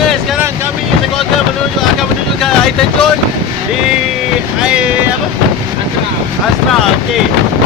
Okey, sekarang kami sekeluarga akan menuju ke air terjun di air apa? Astra. Okey.